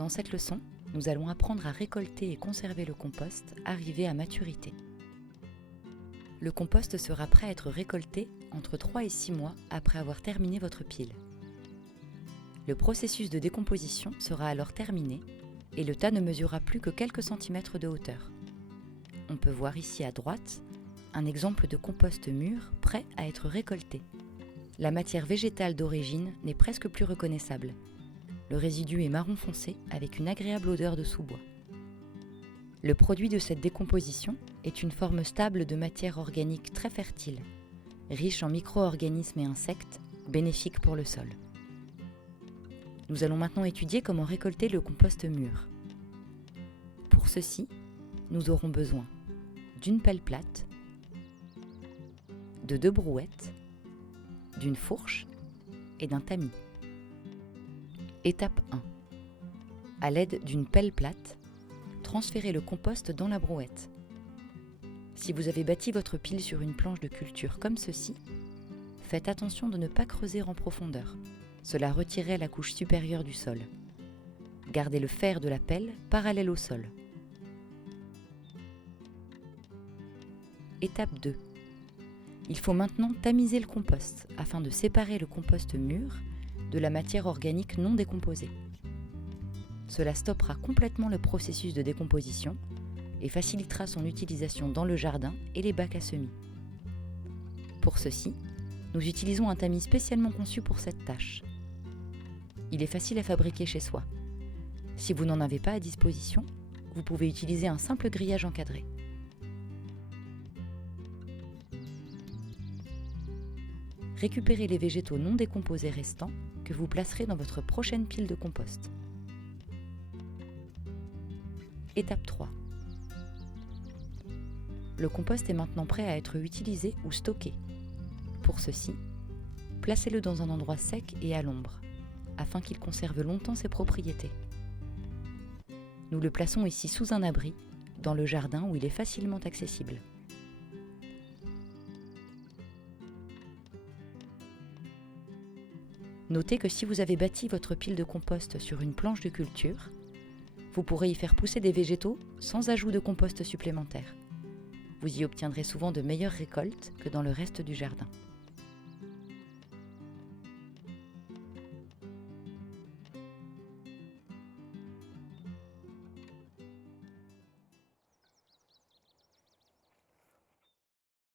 Dans cette leçon, nous allons apprendre à récolter et conserver le compost arrivé à maturité. Le compost sera prêt à être récolté entre 3 et 6 mois après avoir terminé votre pile. Le processus de décomposition sera alors terminé et le tas ne mesurera plus que quelques centimètres de hauteur. On peut voir ici à droite un exemple de compost mûr prêt à être récolté. La matière végétale d'origine n'est presque plus reconnaissable. Le résidu est marron foncé avec une agréable odeur de sous-bois. Le produit de cette décomposition est une forme stable de matière organique très fertile, riche en micro-organismes et insectes, bénéfique pour le sol. Nous allons maintenant étudier comment récolter le compost mûr. Pour ceci, nous aurons besoin d'une pelle plate, de 2 brouettes, d'une fourche et d'un tamis. Étape 1. À l'aide d'une pelle plate, transférez le compost dans la brouette. Si vous avez bâti votre pile sur une planche de culture comme ceci, faites attention de ne pas creuser en profondeur. Cela retirerait la couche supérieure du sol. Gardez le fer de la pelle parallèle au sol. Étape 2. Il faut maintenant tamiser le compost afin de séparer le compost mûr de la matière organique non décomposée. Cela stoppera complètement le processus de décomposition et facilitera son utilisation dans le jardin et les bacs à semis. Pour ceci, nous utilisons un tamis spécialement conçu pour cette tâche. Il est facile à fabriquer chez soi. Si vous n'en avez pas à disposition, vous pouvez utiliser un simple grillage encadré. Récupérez les végétaux non décomposés restants que vous placerez dans votre prochaine pile de compost. Étape 3. Le compost est maintenant prêt à être utilisé ou stocké. Pour ceci, placez-le dans un endroit sec et à l'ombre, afin qu'il conserve longtemps ses propriétés. Nous le plaçons ici sous un abri, dans le jardin où il est facilement accessible. Notez que si vous avez bâti votre pile de compost sur une planche de culture, vous pourrez y faire pousser des végétaux sans ajout de compost supplémentaire. Vous y obtiendrez souvent de meilleures récoltes que dans le reste du jardin.